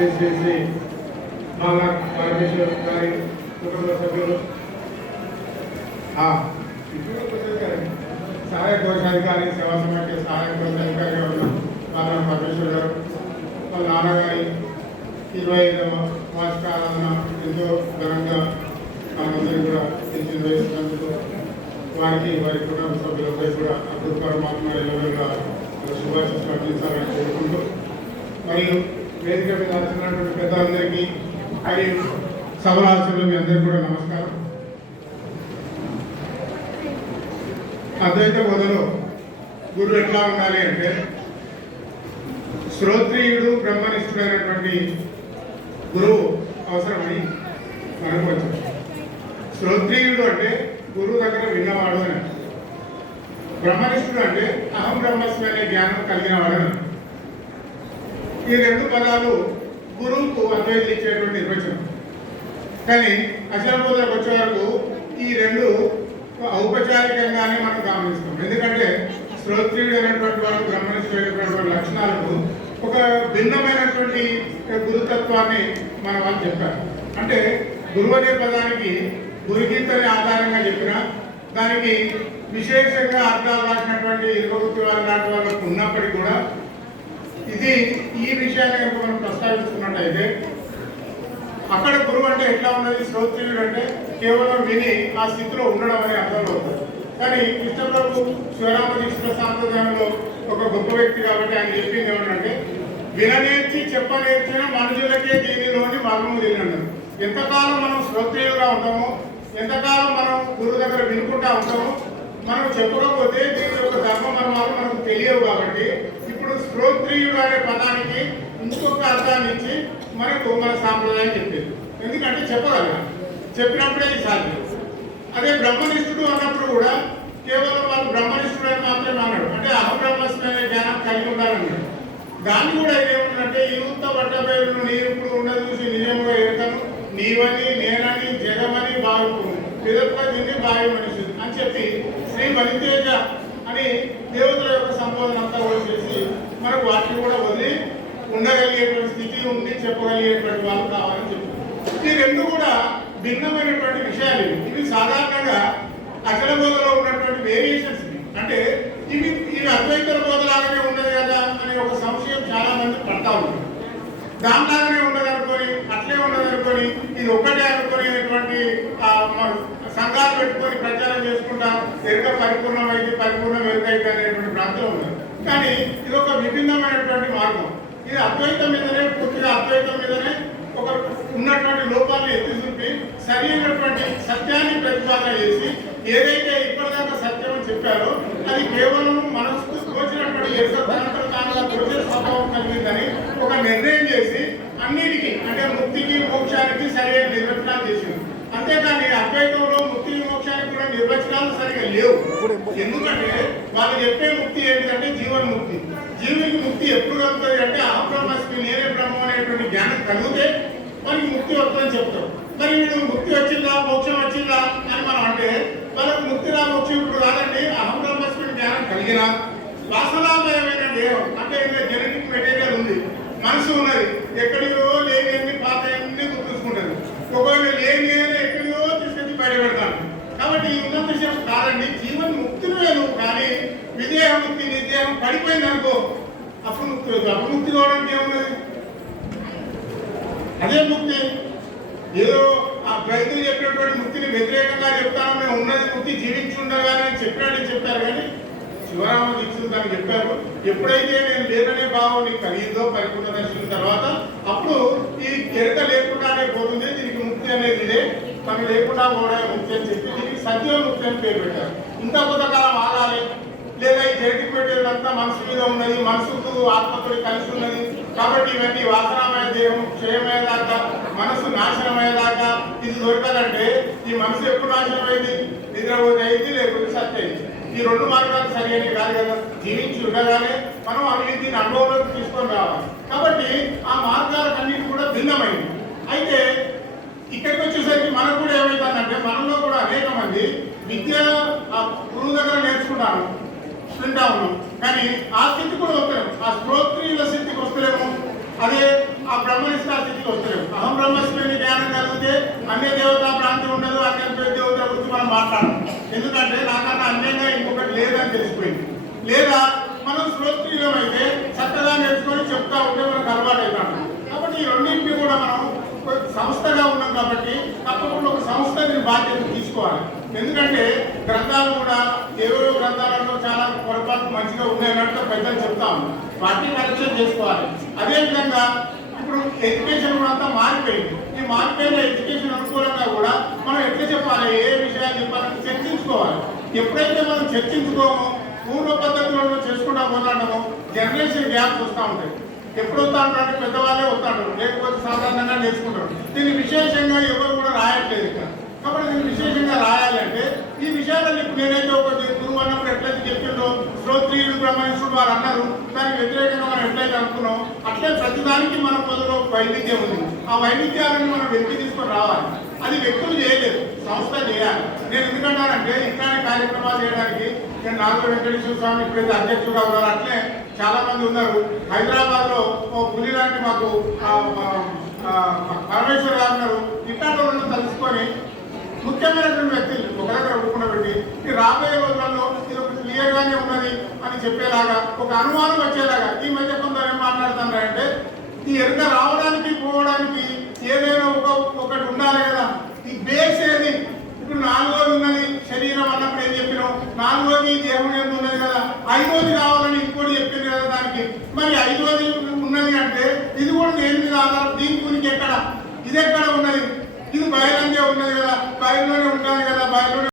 చేసేసి శ్రీ శ్రీ పరమేశ్వర్ గారి కుటుంబ సభ్యులు సహాయ కోశాధికారి సేవా సమాఖ్య సహాయ కోశాధికారిగా ఉన్న బాగా పరమేశ్వర్ గారు వాళ్ళ నాన్నగారి ఇరవై ఐదవ వార్షికాలను ఎంతో ఘనంగా మనందరికీ కూడా తెచ్చిన వేసినందుకు వారికి వారి కుటుంబ సభ్యులపై కూడా అద్భుత పరమాత్మ ఎల్లవేళ శుభాశిస్సులు అందించాలని కోరుకుంటూ మరియు వేదిక మీద వచ్చినటువంటి పెద్దలందరికీ మరియు సభరాశులు మీ అందరికీ కూడా నమస్కారం. అద్వైత మొదలు గురువు ఎట్లా ఉండాలి అంటే శ్రోత్రియుడు బ్రహ్మనిష్ఠుడైనటువంటి గురువు అవసరమని మనకు వచ్చింది శ్రోత్రియుడు అంటే గురువు దగ్గర విన్నవాడు అని బ్రహ్మనిష్ఠుడు అంటే అహం బ్రహ్మస్మి అనే జ్ఞానం కలిగిన వాడు అని ఈ రెండు పదాలు గురువుకు అద్వైతులు ఇచ్చేటువంటి నిర్వచనం. కానీ అచలబోధలకు వచ్చే వరకు ఈ రెండు ఔపచారికంగానే మనం గమనిస్తాం. ఎందుకంటే శ్రోత్రియుడు అనేటువంటి వారు బ్రహ్మనిష్ఠుడైనటువంటి లక్షణాలకు ఒక భిన్నమైనటువంటి గురుతత్వాన్ని మన వాళ్ళు చెప్పారు అంటే గురువు అనే పదానికి గురుగీతని ఆధారంగా చెప్పిన దానికి విశేషంగా అర్థాలు రాసినటువంటి ఇరువృత్తి వారు లాంటి వాళ్ళకు ఉన్నప్పటికీ కూడా ఇది ఈ విషయాన్ని కనుక మనం ప్రస్తావిస్తున్నట్టయితే అక్కడ గురువు అంటే ఎట్లా ఉన్నది శ్రోత్రియుడు అంటే కేవలం విని ఆ స్థితిలో ఉండడం అనే అర్థంలో ఉంటుంది కానీ కృష్ణప్రభు శివరామ సాంప్రదాయంలో ఒక గొప్ప వ్యక్తి కాబట్టి ఆయన చెప్పింది ఏమంటే విననేర్చి చెప్పనేర్చిన మనుషులకే దీనిలోని మర్మము తెలియదు ఎంతకాలం మనం శ్రోత్రియులుగా ఉంటామో ఎంతకాలం మనం గురువు దగ్గర వినుకుంటా ఉంటామో మనం చెప్పకపోతే దీని యొక్క ధర్మ మర్మాలు మనకు తెలియవు కాబట్టి ఇప్పుడు శ్రోత్రియుడు అనే పదానికి ఇంకొక అర్థాన్ని ఇచ్చి మనకు మన సాంప్రదాయం చెప్పింది. ఎందుకంటే చెప్పగలరా చెప్పినప్పుడే సాధ్యం. అదే బ్రహ్మనిష్ఠుడు అన్నప్పుడు కూడా కేవలం వాళ్ళు బ్రహ్మనిష్ఠుడు అని మాత్రమే అన్నాడు అంటే అహం అనే జ్ఞానం కలిగి ఉండాలన్నాడు దాన్ని కూడా ఏమంటే యువత పట్టబయలు నీరు ఇప్పుడు ఉండదు చూసి నిజంగా ఎరుకను. నీవని నేనని జగమని భావింపు పిదత్వ దీన్ని భావి మనిషి అని చెప్పి శ్రీ మణితేజ అని దేవతల యొక్క సంబోధన అంతా కూడా చేసి మనకు వాటిని కూడా వదిలి ఉండగలిగేటువంటి స్థితి ఉండి చెప్పగలిగేటువంటి వాళ్ళు కావాలని చెప్పి. ఈ రెండు కూడా భిన్నమైనటువంటి విషయాలు ఇవి. సాధారణంగా అచల బోధలో ఉన్నటువంటి వేరియేషన్స్ అంటే ఇవి ఇవి అద్వైతుల బోధలాగానే ఉన్నది కదా అనే ఒక సంశయం చాలా మంది పడతా ఉంటారు. దానిలాగానే ఉండదు అనుకొని అట్లే ఉండదు అనుకొని ఇది ఒకటే అనుకునేటువంటి సంఘాలు పెట్టుకొని ప్రచారం చేసుకుంటా. ఎరుక పరిపూర్ణమైంది పరిపూర్ణం ఎరుకైతే అనేటువంటి ప్రాంతం ఉంది. కానీ ఇది ఒక విభిన్నమైనటువంటి మార్గం. ఇది అద్వైతం మీదనే పూర్తిగా అద్వైతం మీదనే ఒక ఉన్నటువంటి లోపాలను ఎత్తి చూపి సరి అయినటువంటి సత్యాన్ని ప్రతిపాదన చేసి ఏదైతే ఇప్పటిదాకా సత్యం అని చెప్పారో అది కేవలం మనసుకు తోచినటువంటి ఎరుక తనంతట తానుగా తోచే స్వభావం కలిగిందని ఒక నిర్ణయం చేసి అన్నిటికీ అంటే ముక్తికి మోక్షానికి సరైన నిర్వచనాలు చేసింది. అంతేకాని అద్వైతంలో ముక్తికి నిర్వచనాలు సరిగా లేవు. ఎందుకంటే వాళ్ళు చెప్పే ముక్తి ఏంటంటే జీవన ముక్తి. జీవునికి ముక్తి ఎప్పుడు కలుగుతుంది అంటే అహం బ్రహ్మస్మి నేనే బ్రహ్మం అనేటువంటి జ్ఞానం కలిగితే మనకి ముక్తి వస్తుందని చెప్తాం. మరి వీడు ముక్తి వచ్చిందా మోక్షం వచ్చిందా అని మనం అంటే వాళ్ళకు ముక్తి రా మోక్షం ఇప్పుడు రాదండి. అహం బ్రహ్మస్మి జ్ఞానం కలిగిన వాసనామయమైన దేహం. అంటే ఇందులో జెనెటిక్ మెటీరియల్ ఉంది. మనసు ఉన్నది. ఎక్కడికో కాదండి జీవన్ ముక్తి లేదు కానీ విదేహ ముక్తి నిదేహం పడిపోయింది అనుకో అప్పుడు ముక్తి లేదు. అప్పుడు ముక్తి కావడానికి ఏమున్నది? అదే ముక్తి. ఏదో ఆ రైతులు చెప్పినటువంటి ముక్తిని వ్యతిరేకంగా చెప్తాను మేము ఉన్నది ముక్తి జీవించి ఉండగానే అని చెప్పినట్టు చెప్పారు కానీ శివరామ దీక్షలు దాన్ని చెప్పారు. ఎప్పుడైతే నేను లేదనే భావం నీకు కలిగిందో పరిపూర్ణ దర్శనం తర్వాత అప్పుడు ఈ ఎరుక లేకుండానే పోతుంది దీనికి ముక్తి అనేది ఇదే. తను లేకుండా పోవడానికి ముక్తి అని చెప్పి దీనికి సత్య పేరు పెట్టారు. ఇంత కొంతకాలం ఆగాలి. లేదా ఈ జెనెటిక్ మనసు మీద ఉన్నది మనసుకు ఆత్మతో కలిసి ఉన్నది. కాబట్టి ఇవన్నీ వాసనమయ దేహం క్షయమయ్యేదాకా మనసు నాశనమయ్యేదాకా ఇది దొరకదంటే ఈ మనసు ఎప్పుడు నాశనమైంది? నిద్రపోతే అయింది లేకపోతే సత్య ఈ రెండు మార్గాలు సరి కాదు కదా. జీవించి ఉండగానే మనం అవి అనుభవంలోకి తీసుకొని రావాలి కాబట్టి ఆ మార్గాలకన్నిటి కూడా భిన్నమైంది అయితే ఇక్కడికి వచ్చేసరికి మనకు కూడా ఏమైందంటే మనలో కూడా అనేక మంది విద్య ఆ గురువు దగ్గర నేర్చుకుంటాను వింటా ఉన్నాం కానీ ఆ స్థితి కూడా వస్తలేము ఆ శ్రోత్రియుల స్థితికి వస్తలేము అదే ఆ బ్రహ్మనిష్ట అబ్రహ్మస్మృతి జ్ఞానం కలిగితే అన్య దేవతా ప్రాంతి ఉండదు అన్య దేవతల గురించి మనం మాట్లాడడం ఎందుకంటే నాకన్నా అన్యంగా ఇంకొకటి లేదని తెలిసిపోయింది. లేదా మనం శ్రోత్రియం అయితే చక్కగా నేర్చుకొని చెప్తా ఉంటే మనకు అలవాటు అవుతాం కాబట్టి ఈ రెండింటిని కూడా మనం సంస్థగా ఉన్నాం కాబట్టి తప్పకుండా ఒక సంస్థ బాధ్యత తీసుకోవాలి. ఎందుకంటే గ్రంథాలు కూడా ఏవేవో గ్రంథాలలో చాలా పొరపాటు మంచిగా ఉన్నాయన్నట్టు పెద్దలు చెప్తాం. వాటిని కరెక్షన్ చేసుకోవాలి. అదేవిధంగా ఇప్పుడు ఎడ్యుకేషన్ కూడా అంతా మారిపోయింది. ఈ మారిపోయిన ఎడ్యుకేషన్ అనుకూలంగా కూడా మనం ఎట్లా చెప్పాలి? ఏ విషయాలు చెప్పాలని చర్చించుకోవాలి. ఎప్పుడైతే మనం చర్చించుకోమో పూర్వ పద్ధతిలో చేసుకుంటా పోతాడమో జనరేషన్ గ్యాప్స్ వస్తూ ఉంటాయి. ఎప్పుడు వస్తా ఉంటాడు పెద్దవాళ్ళే వస్తాడు. లేకపోతే సాధారణంగా నేర్చుకుంటారు దీన్ని విశేషంగా ఎవరు కాబట్టి దీన్ని విశేషంగా రాయాలంటే ఈ విషయాలను ఇప్పుడు నేనైతే ఒకటి గురువు అన్నప్పుడు ఎట్లయితే చెప్పిండో శ్రోత్రియుడు బ్రహ్మణిషుడు వారు అన్నారు. దానికి వ్యతిరేకంగా మనం ఎట్లయితే అనుకున్నాం అట్లే ప్రతిదానికి మన పొదలో వైవిధ్యం ఉంది. ఆ వైవిధ్యాలను మనం వెతికి తీసుకొని రావాలి. అది వ్యక్తులు చేయలేదు సంస్థ చేయాలి. నేను ఎందుకంటానంటే ఇట్లాంటి కార్యక్రమాలు చేయడానికి నేను నాలుగో వెంకటేశ్వర స్వామి ఇప్పుడైతే అధ్యక్షుడుగా ఉన్నారు అట్లే చాలా మంది ఉన్నారు హైదరాబాద్లో ఓ పులి లాంటి మాకు పరమేశ్వర్ గారు ఉన్నారు. ఇట్లాంటి ముఖ్యమైనటువంటి వ్యక్తులు ఒక దగ్గర ఒప్పుకునబెట్టి ఈ రాబోయే రోజులలో ఇది ఒక క్లియర్గానే ఉన్నది అని చెప్పేలాగా ఒక అనుమానం వచ్చేలాగా ఈ మధ్య కొందరు ఏం మాట్లాడుతున్నారంటే ఈ ఎరుక రావడానికి పోవడానికి ఏదైనా ఒక ఒకటి ఉండాలి కదా. ఈ బేస్ ఏది? ఇప్పుడు నాలుగోది ఉన్నది శరీరం అన్నప్పుడు ఏం చెప్పినాం? నాలుగోది దేహం ఏమి ఉన్నది కదా. ఐదోది కావాలని ఇంకోటి చెప్పింది కదా దానికి. మరి ఐదోది ఉన్నది అంటే ఇది కూడా దేని మీద ఆధారం దీని గురించి ఎక్కడ? ఇది ఎక్కడ ఉన్నది? ఇది బయలంగా ఉన్నది కదా బయలులోనే ఉంటాను కదా బయలులోనే